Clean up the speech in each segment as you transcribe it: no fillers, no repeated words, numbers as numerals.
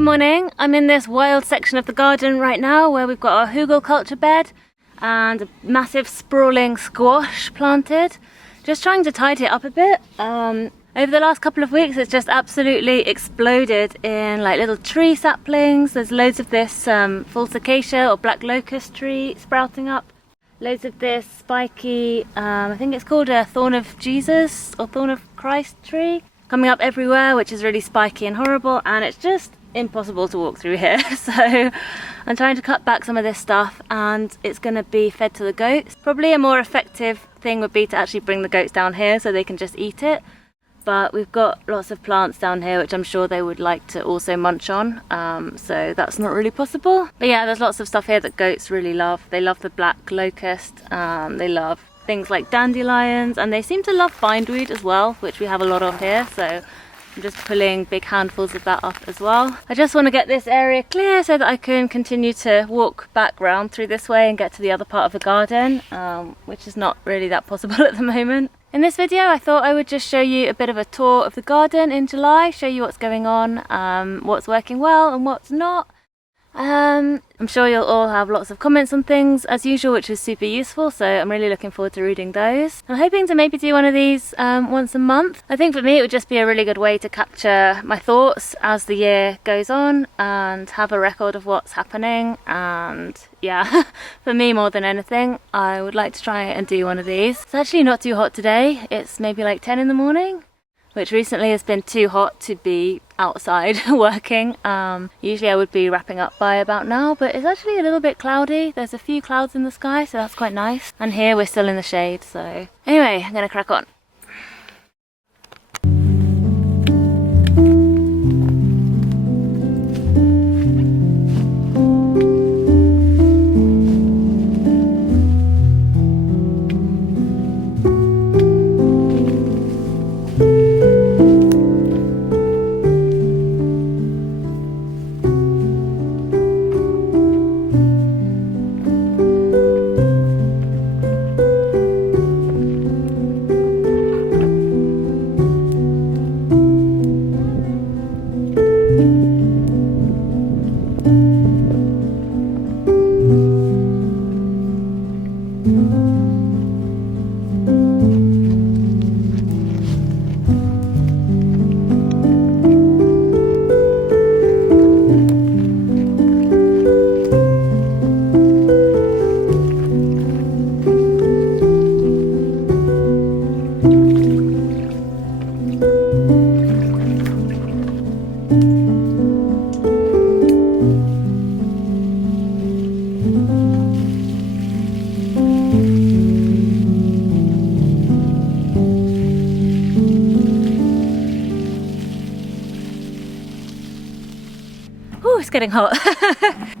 Good morning. I'm in this wild section of the garden right now where we've got our hugel culture bed and a massive sprawling squash planted. Just trying to tidy it up a bit. Over the last couple of weeks it's just absolutely exploded in like little tree saplings. There's loads of this false acacia or black locust tree sprouting up. Loads of this spiky, I think it's called a thorn of Jesus or thorn of Christ tree coming up everywhere, which is really spiky and horrible, and it's just impossible to walk through here. So I'm trying to cut back some of this stuff and it's going to be fed to the goats. Probably a more effective thing would be to actually bring the goats down here so they can just eat it. But we've got lots of plants down here which I'm sure they would like to also munch on, so that's not really possible. But yeah, there's lots of stuff here that goats really love. They love the black locust, they love things like dandelions, and they seem to love bindweed as well, which we have a lot of here, so I'm just pulling big handfuls of that up as well. I just want to get this area clear so that I can continue to walk back round through this way and get to the other part of the garden, which is not really that possible at the moment. In this video I thought I would just show you a bit of a tour of the garden in July, show you what's going on, what's working well and what's not. I'm sure you'll all have lots of comments on things as usual, which is super useful, so I'm really looking forward to reading those. I'm hoping to maybe do one of these once a month. I think for me it would just be a really good way to capture my thoughts as the year goes on and have a record of what's happening, and yeah, for me more than anything I would like to try and do one of these. It's actually not too hot today, it's maybe like 10 in the morning, which recently has been too hot to be outside working. Usually I would be wrapping up by about now, but it's actually a little bit cloudy. There's a few clouds in the sky, so that's quite nice. And here we're still in the shade, so anyway, I'm gonna crack on. It's getting hot.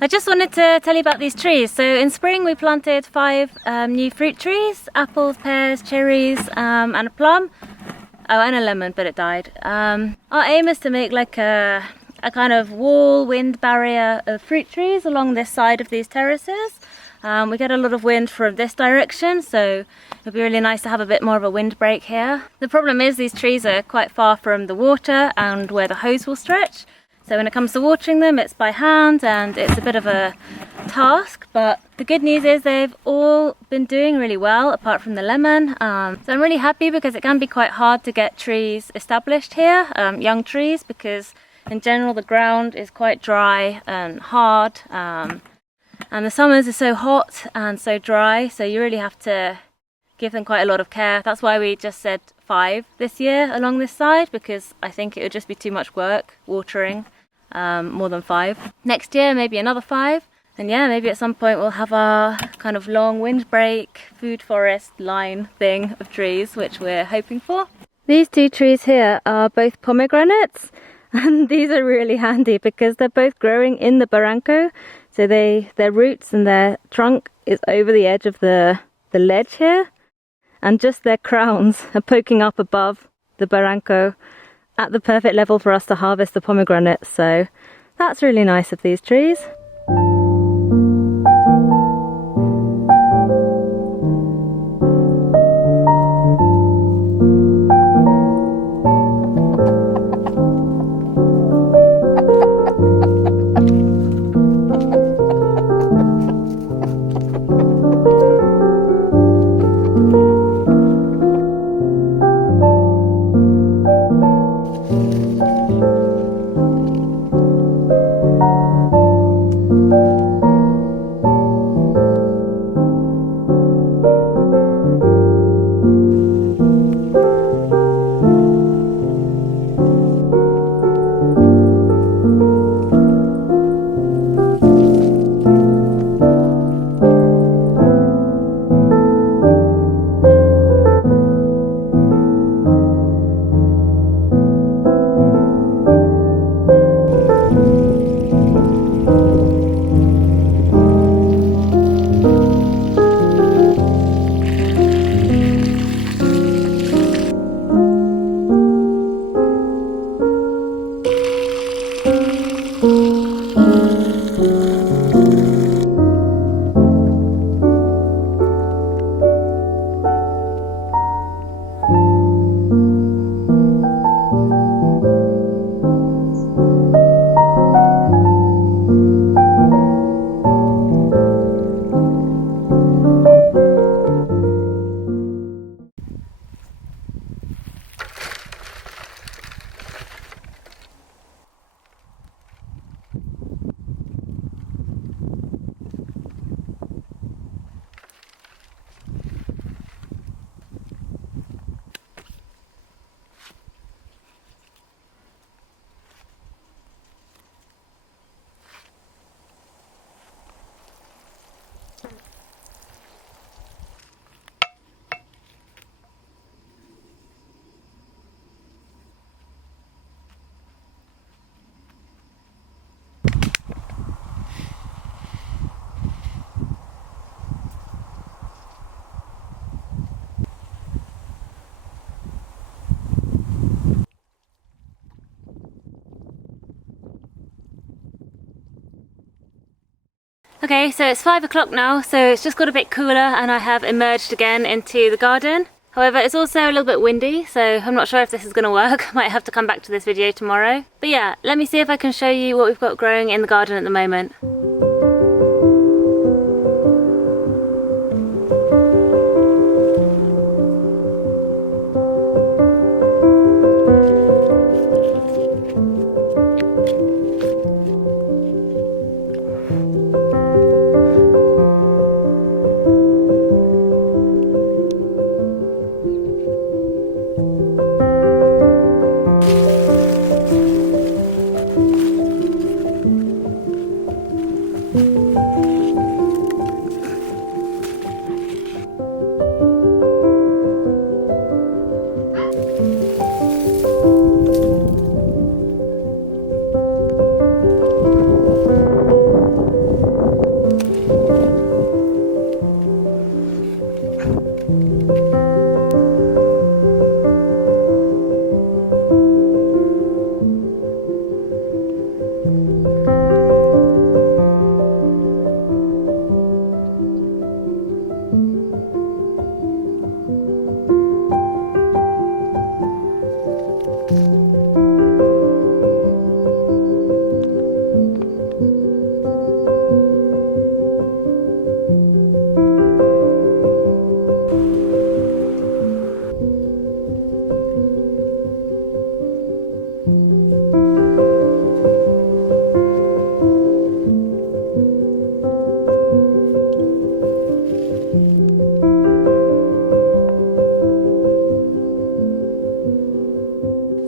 I just wanted to tell you about these trees. So in spring we planted 5 new fruit trees, apples, pears, cherries, and a plum. Oh, and a lemon, but it died. Our aim is to make like a kind of wall wind barrier of fruit trees along this side of these terraces. We get a lot of wind from this direction, so it'd be really nice to have a bit more of a windbreak here. The problem is these trees are quite far from the water and where the hose will stretch. So when it comes to watering them, it's by hand and it's a bit of a task, but the good news is they've all been doing really well apart from the lemon. So I'm really happy because it can be quite hard to get trees established here, young trees, because in general the ground is quite dry and hard, and the summers are so hot and so dry, so you really have to give them quite a lot of care. That's why we just said 5 this year along this side, because I think it would just be too much work watering more than 5. Next year maybe another 5, and yeah, maybe at some point we'll have our kind of long windbreak food forest line thing of trees, which we're hoping for. These 2 trees here are both pomegranates, and these are really handy because they're both growing in the barranco, so their roots and their trunk is over the edge of the ledge here, and just their crowns are poking up above the barranco at the perfect level for us to harvest the pomegranates, so that's really nice of these trees. Okay, so it's 5 o'clock now, so it's just got a bit cooler and I have emerged again into the garden. However, it's also a little bit windy, so I'm not sure if this is going to work. Might have to come back to this video tomorrow. But yeah, let me see if I can show you what we've got growing in the garden at the moment.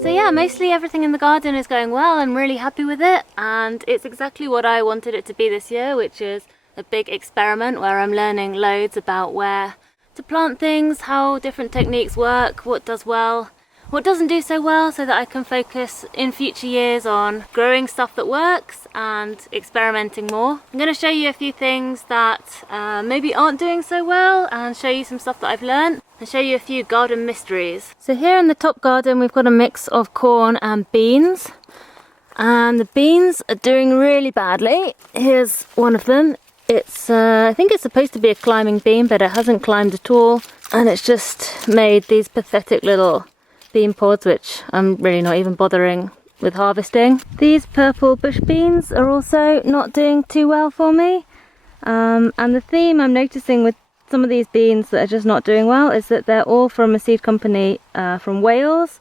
Yeah, mostly everything in the garden is going well. I'm really happy with it, and it's exactly what I wanted it to be this year, which is a big experiment where I'm learning loads about where to plant things, how different techniques work, what does well, what doesn't do so well, so that I can focus in future years on growing stuff that works and experimenting more. I'm going to show you a few things that maybe aren't doing so well, and show you some stuff that I've learned, and show you a few garden mysteries. So here in the top garden we've got a mix of corn and beans, and the beans are doing really badly. Here's one of them. It's I think it's supposed to be a climbing bean, but it hasn't climbed at all, and it's just made these pathetic little bean pods, which I'm really not even bothering with harvesting. These purple bush beans are also not doing too well for me, and the theme I'm noticing with some of these beans that are just not doing well is that they're all from a seed company from Wales,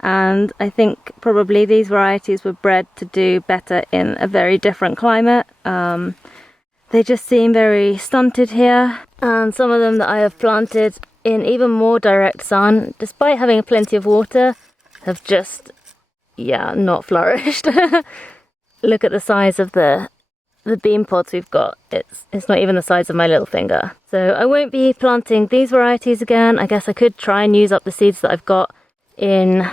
and I think probably these varieties were bred to do better in a very different climate. They just seem very stunted here, and some of them that I have planted in even more direct sun, despite having plenty of water, have just, yeah, not flourished. Look at the size of the bean pods we've got. It's not even the size of my little finger. So I won't be planting these varieties again. I guess I could try and use up the seeds that I've got in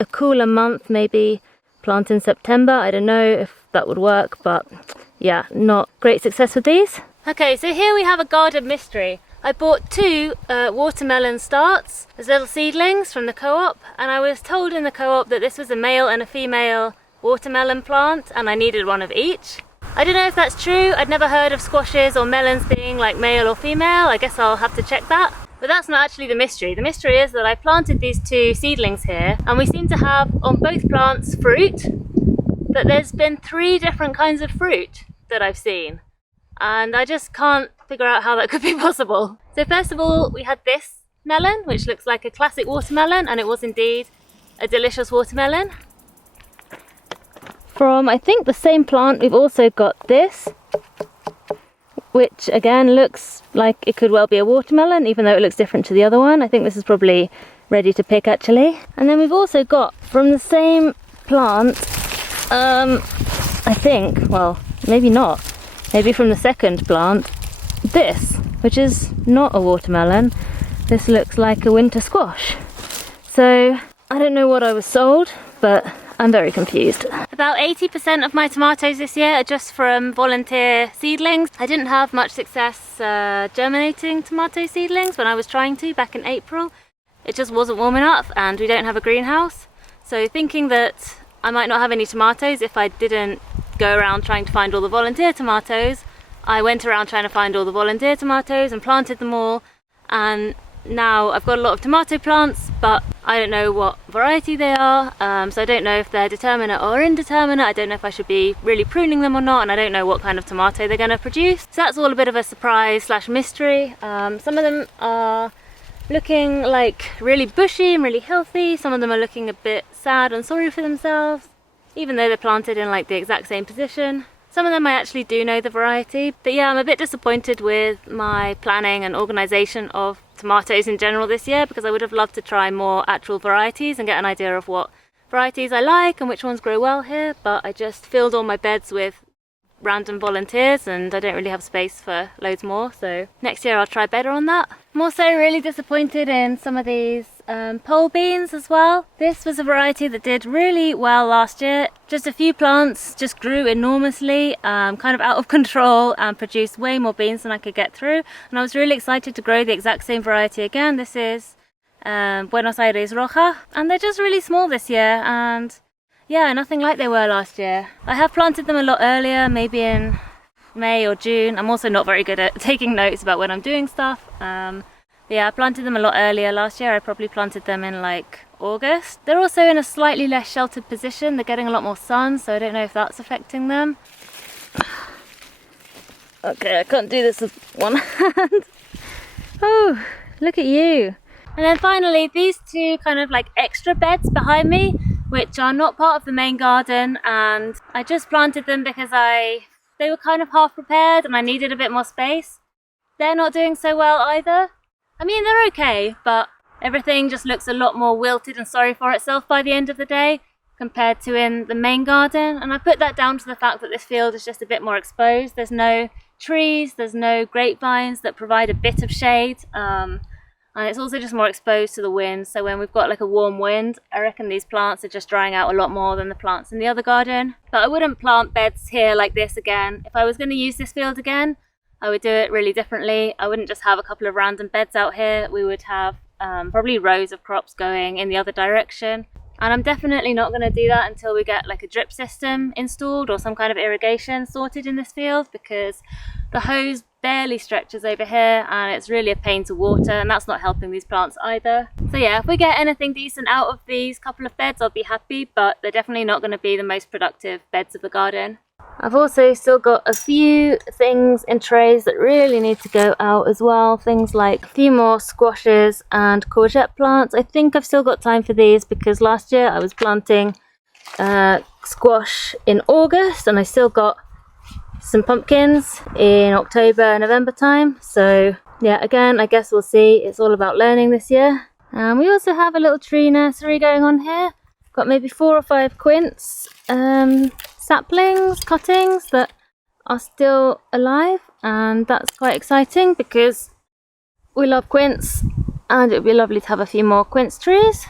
a cooler month, maybe plant in September. I don't know if that would work, but yeah, not great success with these. Okay, so here we have a garden mystery. I bought two watermelon starts as little seedlings from the co-op, and I was told in the co-op that this was a male and a female watermelon plant, and I needed one of each. I don't know if that's true. I'd never heard of squashes or melons being like male or female. I guess I'll have to check that. But that's not actually the mystery. The mystery is that I planted these two seedlings here, and we seem to have on both plants fruit, but there's been 3 different kinds of fruit that I've seen, and I just can't figure out how that could be possible. So first of all, we had this melon, which looks like a classic watermelon, and it was indeed a delicious watermelon. From, I think, the same plant, we've also got this, which again looks like it could well be a watermelon, even though it looks different to the other one. I think this is probably ready to pick, actually. And then we've also got, from the same plant, I think, well, maybe not, maybe from the second plant, this, which is not a watermelon. This looks like a winter squash. So I don't know what I was sold, but I'm very confused. About 80% of my tomatoes this year are just from volunteer seedlings. I didn't have much success germinating tomato seedlings when I was trying to back in April. It just wasn't warm enough, and we don't have a greenhouse. So thinking that I might not have any tomatoes if I didn't go around trying to find all the volunteer tomatoes, I went around trying to find all the volunteer tomatoes and planted them all, and now I've got a lot of tomato plants, but I don't know what variety they are, so I don't know if they're determinate or indeterminate. I don't know if I should be really pruning them or not, and I don't know what kind of tomato they're going to produce. So that's all a bit of a surprise slash mystery. Some of them are looking like really bushy and really healthy. Some of them are looking a bit sad and sorry for themselves, even though they're planted in like the exact same position. Some of them I actually do know the variety, but yeah, I'm a bit disappointed with my planning and organisation of tomatoes in general this year, because I would have loved to try more actual varieties and get an idea of what varieties I like and which ones grow well here, but I just filled all my beds with random volunteers and I don't really have space for loads more, so next year I'll try better on that. I'm also really disappointed in some of these pole beans as well. This was a variety that did really well last year. Just a few plants just grew enormously, kind of out of control, and produced way more beans than I could get through, and I was really excited to grow the exact same variety again. This is Buenos Aires Roja, and they're just really small this year, and yeah, nothing like they were last year. I have planted them a lot earlier, maybe in May or June. I'm also not very good at taking notes about when I'm doing stuff. Yeah, I planted them a lot earlier last year. I probably planted them in like August. They're also in a slightly less sheltered position. They're getting a lot more sun, so I don't know if that's affecting them. Okay, I can't do this with one hand. Oh, look at you. And then finally, these two kind of like extra beds behind me, which are not part of the main garden, and I just planted them because they were kind of half prepared and I needed a bit more space. They're not doing so well either. I mean, they're okay, but everything just looks a lot more wilted and sorry for itself by the end of the day compared to in the main garden, and I put that down to the fact that this field is just a bit more exposed. There's no trees, there's no grapevines that provide a bit of shade, and it's also just more exposed to the wind, so when we've got like a warm wind, I reckon these plants are just drying out a lot more than the plants in the other garden. But I wouldn't plant beds here like this again. If I was going to use this field again, I would do it really differently. I wouldn't just have a couple of random beds out here. We would have probably rows of crops going in the other direction. And I'm definitely not going to do that until we get like a drip system installed or some kind of irrigation sorted in this field, because the hose barely stretches over here and it's really a pain to water, and that's not helping these plants either. So yeah, if we get anything decent out of these couple of beds, I'll be happy, but they're definitely not going to be the most productive beds of the garden. I've also still got a few things in trays that really need to go out as well. Things like a few more squashes and courgette plants. I think I've still got time for these because last year I was planting squash in August and I still got some pumpkins in October, November time. So yeah, again, I guess we'll see. It's all about learning this year. We also have a little tree nursery going on here. Got maybe 4 or 5 quince saplings, cuttings that are still alive, and that's quite exciting because we love quince and it would be lovely to have a few more quince trees.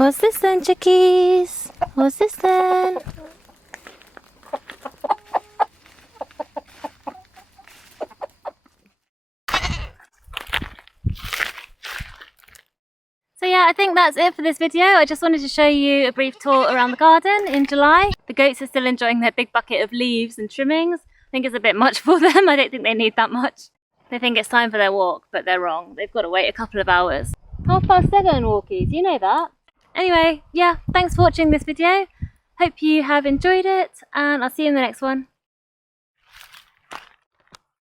What's this then, chickies? What's this then? So yeah, I think that's it for this video. I just wanted to show you a brief tour around the garden in July. The goats are still enjoying their big bucket of leaves and trimmings. I think it's a bit much for them. I don't think they need that much. They think it's time for their walk, but they're wrong. They've got to wait a couple of hours. 7:30 walkies, you know that. Anyway, yeah, thanks for watching this video. Hope you have enjoyed it, and I'll see you in the next one.